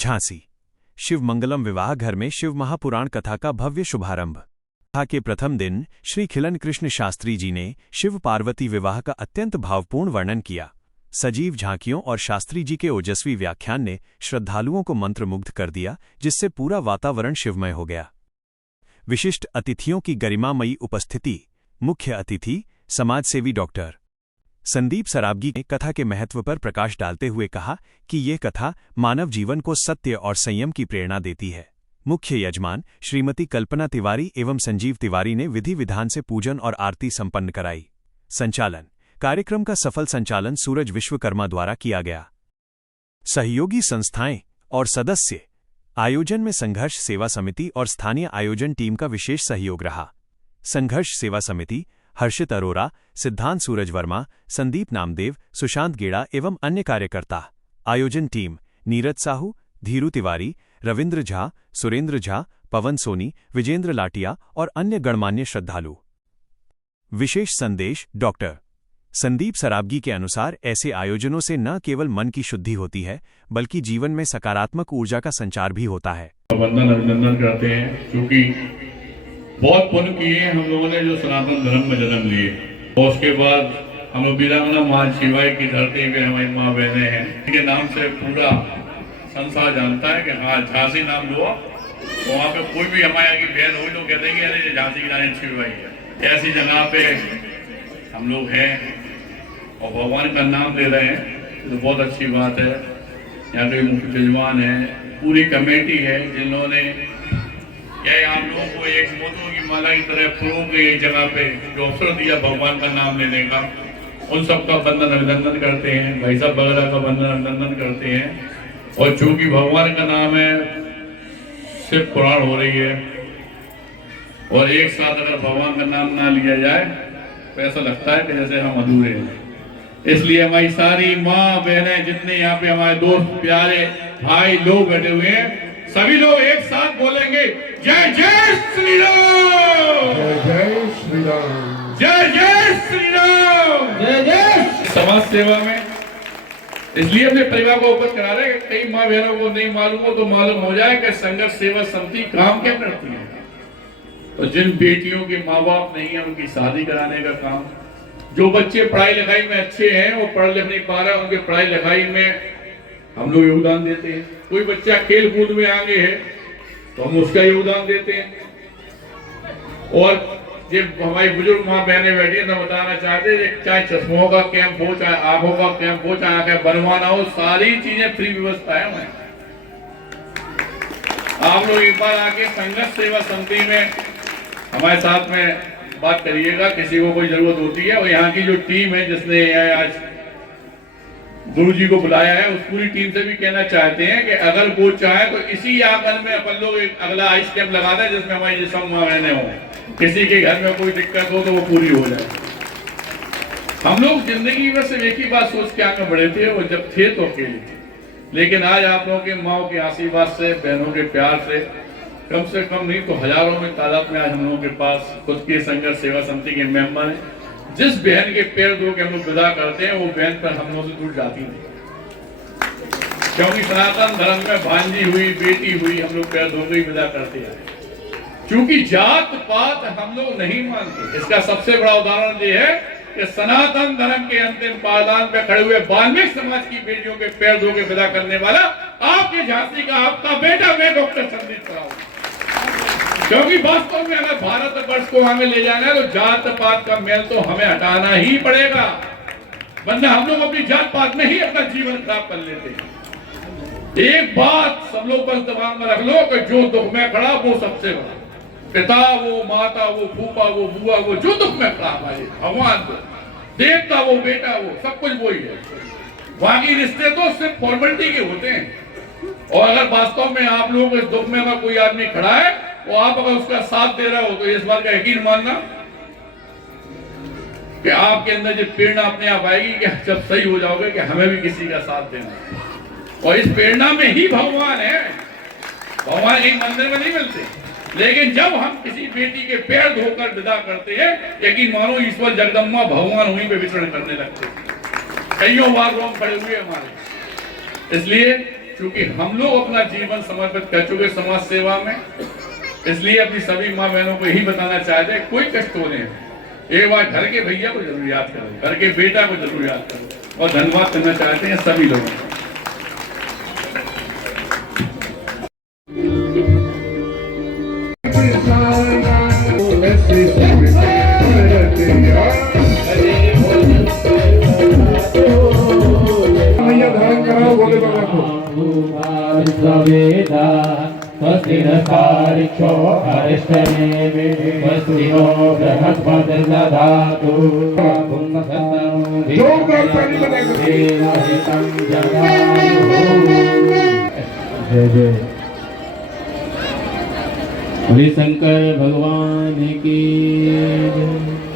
झांसी शिव मंगलम विवाह घर में शिव महापुराण कथा का भव्य शुभारंभ। कथा के प्रथम दिन श्री खिलन कृष्ण शास्त्री जी ने शिव पार्वती विवाह का अत्यंत भावपूर्ण वर्णन किया। सजीव झांकियों और शास्त्री जी के ओजस्वी व्याख्यान ने श्रद्धालुओं को मंत्रमुग्ध कर दिया, जिससे पूरा वातावरण शिवमय हो गया। विशिष्ट अतिथियों की गरिमामयी उपस्थिति। मुख्य अतिथि समाजसेवी डॉक्टर संदीप सराबगी ने कथा के महत्व पर प्रकाश डालते हुए कहा कि ये कथा मानव जीवन को सत्य और संयम की प्रेरणा देती है। मुख्य यजमान श्रीमती कल्पना तिवारी एवं संजीव तिवारी ने विधि विधान से पूजन और आरती संपन्न कराई। संचालन कार्यक्रम का सफल संचालन सूरज विश्वकर्मा द्वारा किया गया। सहयोगी संस्थाएं और सदस्य। आयोजन में संघर्ष सेवा समिति और स्थानीय आयोजन टीम का विशेष सहयोग रहा। संघर्ष सेवा समिति हर्षित अरोरा, सिद्धांत सूरज वर्मा, संदीप नामदेव, सुशांत गेड़ा एवं अन्य कार्यकर्ता। आयोजन टीम नीरज साहू, धीरू तिवारी, रविंद्र झा, सुरेंद्र झा, पवन सोनी, विजेंद्र लाटिया और अन्य गणमान्य श्रद्धालु। विशेष संदेश डॉक्टर संदीप सराबगी के अनुसार ऐसे आयोजनों से न केवल मन की शुद्धि होती है, बल्कि जीवन में सकारात्मक ऊर्जा का संचार भी होता है। वंदन अभिनंदन करते हैं, क्योंकि बहुत पुण्य किए हम लोगों ने जो सनातन धर्म में जन्म लिए। और उसके बाद हम लोग वीरांगना मां शिवाई की धरती पे हमारी माँ बहनें हैं, इनके नाम से पूरा संसार जानता है कि हाँ झांसी नाम लो, तो वहाँ पे कोई भी हमारे यहाँ की बहन हुई तो कहते हैं कि अरे झांसी की रानी शिवाई है। ऐसी जगह पे हम लोग हैं और भगवान का नाम ले रहे हैं, तो बहुत अच्छी बात है। यहाँ के मुख्य यजमान है, पूरी कमेटी है, जिन्होंने क्या आप लोगों को एक मोतियों की माला की तरह फूलों की जगह पे जो अवसर दिया भगवान का नाम लेने का, उन सबका वंदन अभिनंदन करते हैं। भाई साहब वगैरह का वंदन अभिनंदन करते हैं। और चूंकि भगवान का नाम है, शिव पुराण हो रही है, और एक साथ अगर भगवान का नाम ना लिया जाए तो ऐसा लगता है कि जैसे हम अधूरे हैं। इसलिए हमारी सारी माँ बहनें, जितने यहाँ पे हमारे दोस्त प्यारे भाई लोग बैठे हुए हैं, सभी लोग एक साथ बोलेंगे जय जय श्री राम, जय जय श्री राम, जय जय श्री राम, जय जय। समाज सेवा में इसलिए अपने परिवार को अवगत करा रहे हैं कि कई माँ बहनों को नहीं मालूम हो तो मालूम हो जाए कि संघर्ष सेवा समिति काम क्या करती है। तो जिन बेटियों के माँ बाप नहीं है, उनकी शादी कराने का काम, जो बच्चे पढ़ाई लिखाई में अच्छे हैं वो पढ़ लिख नहीं पा रहे, उनके पढ़ाई लिखाई में हम लोग योगदान देते हैं। कोई बच्चा खेल कूद में आगे है तो हम उसका योगदान देते हैं। और जब हमारी बुजुर्ग माँ बहनें बैठी हैं तो बताना चाहते हैं, चाहे चश्मों का कैंप हो, चाहे आंखों का कैंप हो, चाहे आंखें बनवाना हो, सारी चीजें फ्री व्यवस्था है हमारे। आप लोग एक बार आके संघर्ष सेवा समिति में हमारे साथ में बात करिएगा, किसी को कोई जरूरत होती है। और यहाँ की जो टीम है जिसने आज गुरु जी को बुलाया है, उस पूरी टीम से भी कहना चाहते हैं कि अगर वो चाहे तो इसी आंगन में अपन लोग एक अगला आइस कैंप लगा दें, जिसमें हमारी सब माँ बहनें हों। किसी के घर में कोई दिक्कत हो तो वो पूरी हो जाए। हम लोग जिंदगी में सिर्फ एक ही बात सोच के आगे बढ़े थे, वो जब थे तो अकेले थे, लेकिन आज आप लोगों के माओ के आशीर्वाद से, बहनों के प्यार से, कम से कम नहीं तो हजारों में तादाद में आज हम लोगों के पास खुद की संघर्ष सेवा समिति के मेंबर हैं। जिस बहन के पैर धो के हम लोग विदा करते हैं, वो बहन पर हम लोग से दूर जाती नहीं, क्योंकि सनातन धर्म में भांजी हुई, बेटी हुई, हम लोग पैर धो के ही विदा करते हैं। क्योंकि जात पात हम लोग नहीं मानते। इसका सबसे बड़ा उदाहरण ये है कि सनातन धर्म के अंतिम पायदान पे खड़े हुए वाल्मीकि समाज की बेटियों के पैर धो के विदा करने वाला आपके झांसी का आपका बेटा, मैं डॉक्टर संदीप सराबगी। क्योंकि वास्तव में अगर भारत वर्ष को आगे ले जाना है तो जात पात का मेल तो हमें हटाना ही पड़ेगा, वरना हम लोग अपनी जात पात में ही अपना जीवन खराब कर लेते हैं। एक बात सब लोग बस दिमाग में रख लो कि जो दुख में खड़ा वो सबसे बड़ा, पिता वो, माता वो, फूफा वो, बुआ वो, जो दुख में खड़ा हमारे भगवान वो, देवता वो, बेटा वो, सब कुछ वही है। बाकी रिश्ते तो सिर्फ फॉर्मेलिटी के होते हैं। और अगर वास्तव में आप लोग इस दुख में अगर कोई आदमी खड़ा है, वो आप अगर उसका साथ दे रहे हो तो इस बात का यकीन मानना कि आपके अंदर जो प्रेरणा अपने आप आएगी कि जब सही हो जाओगे कि हमें भी किसी का साथ देना। और इस प्रेरणा में ही भगवान है। भगवान एक मंदिर में नहीं मिलते, लेकिन जब हम किसी बेटी के पैर धोकर विदा करते हैं, यकीन मानो ईश्वर जगदम्बा भगवान वहीं पे विचरण करने लगते हैं। कईयों बार हम खड़े हुए हमारे। इसलिए क्योंकि हम लोग अपना जीवन समर्पित कर चुके समाज सेवा में, इसलिए अपनी सभी माँ बहनों को यही बताना चाहते हैं, कोई कष्ट हो रहे हैं एक बार घर के भैया को जरूर याद करो, घर के बेटा को जरूर याद करो, और धन्यवाद करना चाहते हैं सभी लोगों को। धारण कराओ भोले बाबा को। स्वस्ति न सारिक्षो अरिष्टनेमि स्वस्ति नो बृहस्पतिर्दधातु जोर दार ताली बजाकर। जय जय श्री शंकर भगवान की जय।